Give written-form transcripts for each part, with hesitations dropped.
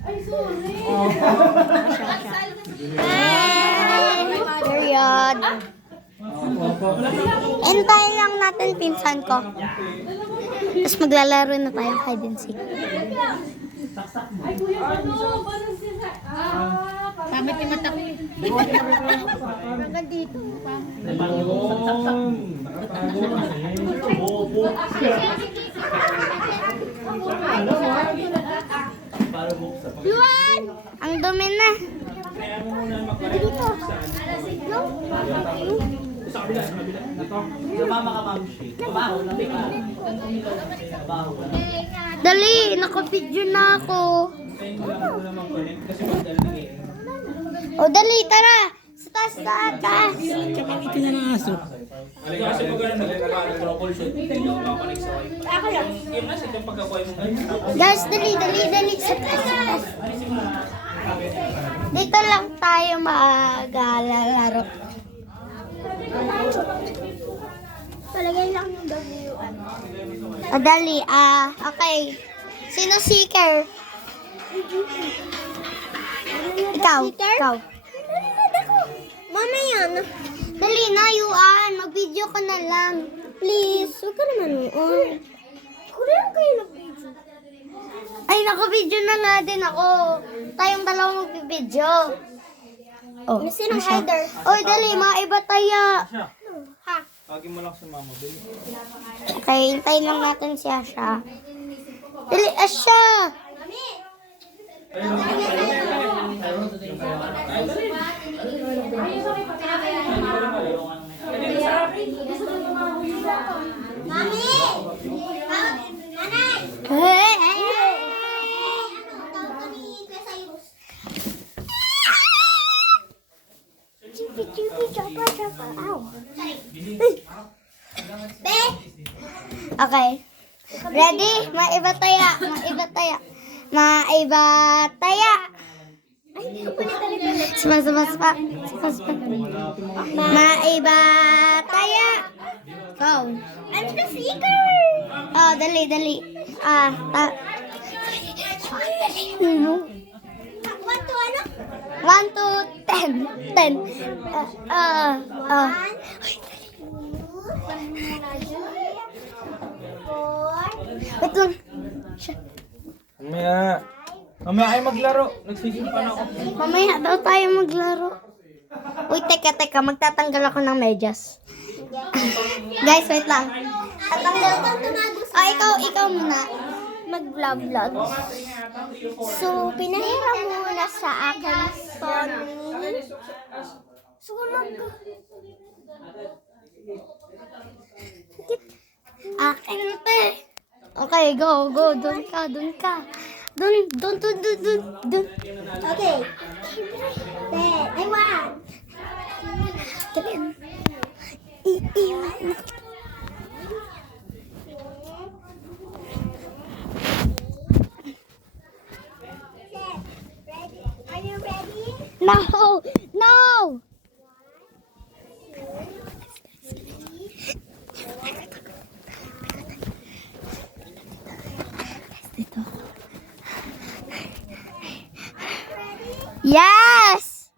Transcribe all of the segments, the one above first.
Ay, sorry. Period. Hintayin lang natin pinsan ko. Tapos maglalaro na tayo hide and seek. Ay, kuya, ano? Parang sila. Pamit ni mata ko eh. Hanggang dito. Luan! Ang dumi na. Dito. Dali, nakapidyo na ako. O dali, tara. Sa taas, sa taas. Ito na ng aso. Guys, dali, dali, dali. Sa taas, sa taas. Dito lang tayo maglalaro. Palagay lang yung W. O dali, okay. Sino seeker? Ikaw, ikaw. Mamaya na. Dali na, Yuan. Mag-video ka na lang. Please, huwag ka naman noon. Kulang kayo nag-video. Ay, naka-video na nga din ako. Tayong dalawa mag-video. Oh, sinong hider? Oy, dali, maiba tayo. Ha? Tawagin mo lang si mama, Bill. Okay, hintayin lang natin si Asha. Dali, Asha! Mami! Nanay! Hey! Tawag ka ni Kuya Cyrus. Chupi, chupi, chapa, chapa. Ow. Be! Okay. Ready? Maiba taya. Maiba taya. Maiba taya. Ay, hindi ko pala talaga. Sama. Maiba taya. Go. I'm the seeker! Oh, dali. One to ano? 1 to 10. 10. Wait lang. Mamaya ay maglaro. Nagsisimpan ako. Mamaya daw tayo maglaro. Uy, teka. Magtatanggal ako ng medyas. Guys, wait lang. Tatanggal ko. Ikaw muna. Mag-vlog. So, pinahiram muna sa akin Sony. So, Akin na to eh. Okay, go. Doon ka. Doon. Okay. Then, I want. Iiwan. Ready? Are you ready? No! Dito. Yes!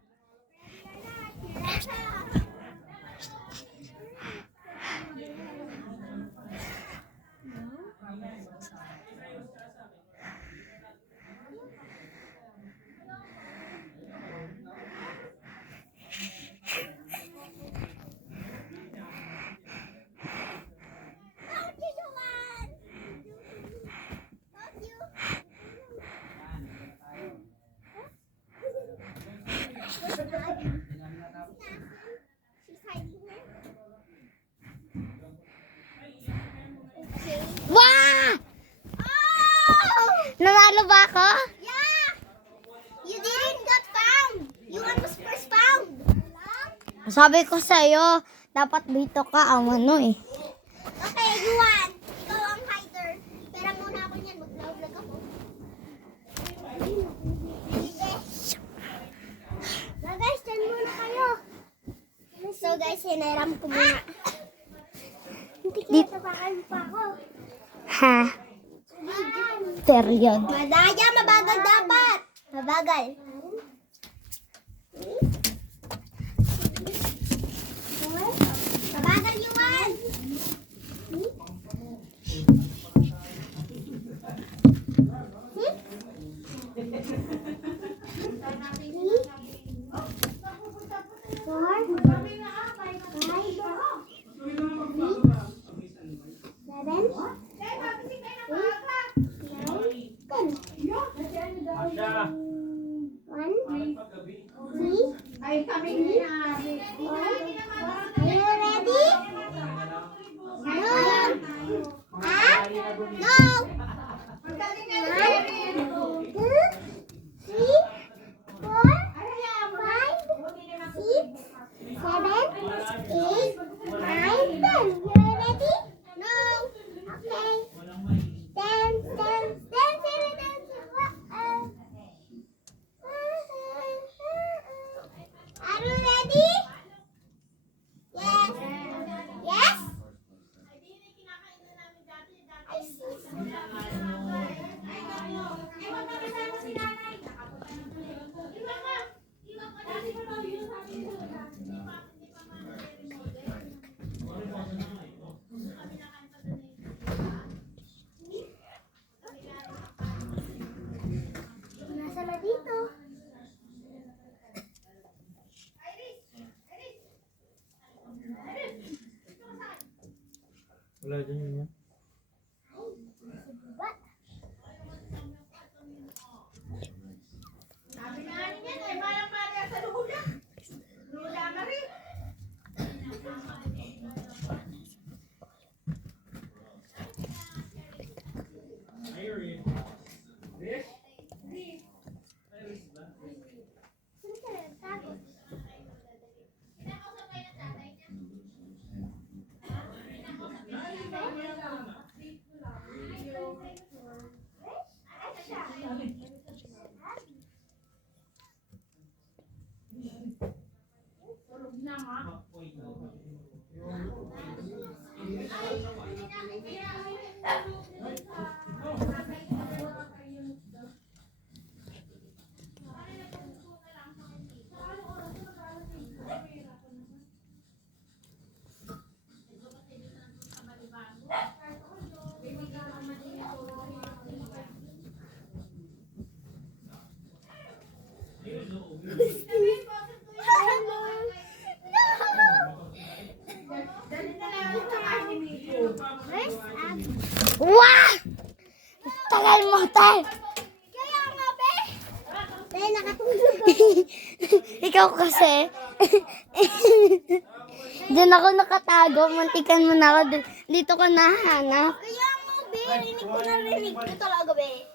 Wow! Nanalo ba ako? Yeah! You didn't got found! You was first found! Sabi ko sa'yo, dapat dito ka ang ano eh. Okay, Yuan! Ikaw ang hider. Pera muna ako niyan. Mag-vlog ako. So guys, dyan muna kayo. So guys, hiniram ko muna. Hindi kaya tapakan pa ako. Ha? Period. Madaya, mabata. Mabagal dapat. Mabagal. Mabagal Yuan. Asya. Ay, kami na. Are you ready? No. Ah? No. 1, 2, 3, 4, 5, 6, 7, 8, 9, 10. You ready? No. Okay. Dance, dance, dance, dance, dance. Are you ready? Yes. Yes? I see. Nasa na dito? Wala dyan yun. What? Wah! Tagal mo, tay. Kaya nga, be. Be, nakatulog ako. Ikaw kasi. Diyan ako nakatago. Muntikan mo na ako. Dito ko nahanap. Kaya nga, be. Rinig ko na rinig ko talaga, be.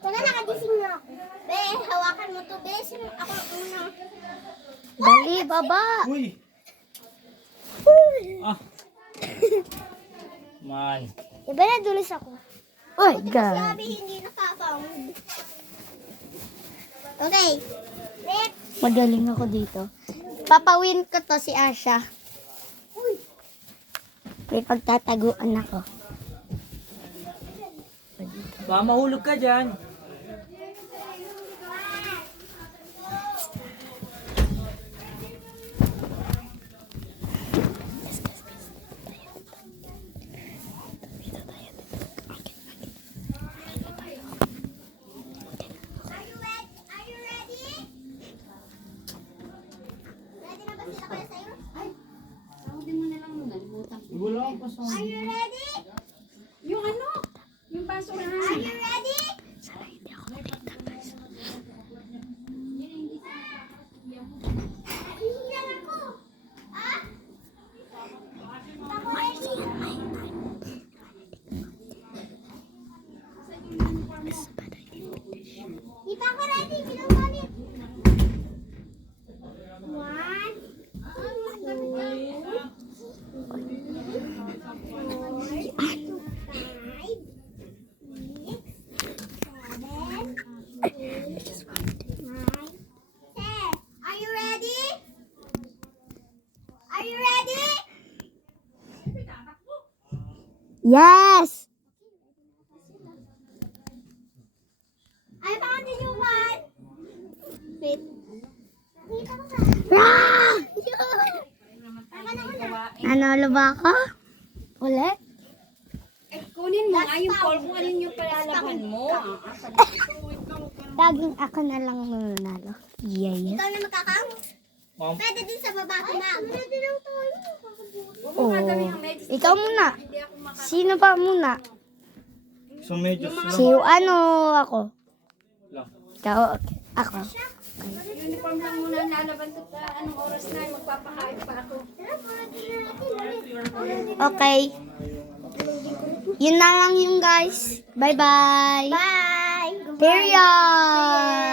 Teka, nakagising na ako. Be, hawakan mo to, be. Ako una. Dali, baba. Uy! Ah! Man. Iba na dulis ako. Oh my God. Sabi, hindi nakabound. Okay. Next. Magaling ako dito. Papawin ko to si Asha. May pagtataguan ako. Baka mahulog ka dyan. Are you ready? Ready na ba sila kaya sa'yo? Wala akong kasama. Are you ready? Yung ano? Yung basurahan. Are you ready? Hihiyan ako. Ah? Ako ready. Di pa ako ready. Binubulit. 1, 2, 3, 4, 5, 6, 7, 8, 9, 10. Are you ready? Are you ready? Yes! Ay, baka hindi Wait. Ah! Gawain. Nanalo ba ako? Ulit? Eh, kunin mo nga yung ball kung alin yung palalaban mo. Laging ako na lang mananalo. Yeah. Ikaw na magkakang. Ma'am, Pwede din sa baba ko, ma'am. Pwede lang tayo. Oh. Ikaw muna. Sino pa muna? so medyo Si ano ako? lang. Ikaw, ako. Uniform lang muna ang lalaban ko pa. Anong oras na? Magpapakain pa ako. Okay. Yun na lang yung guys. Bye-bye. Bye! Period.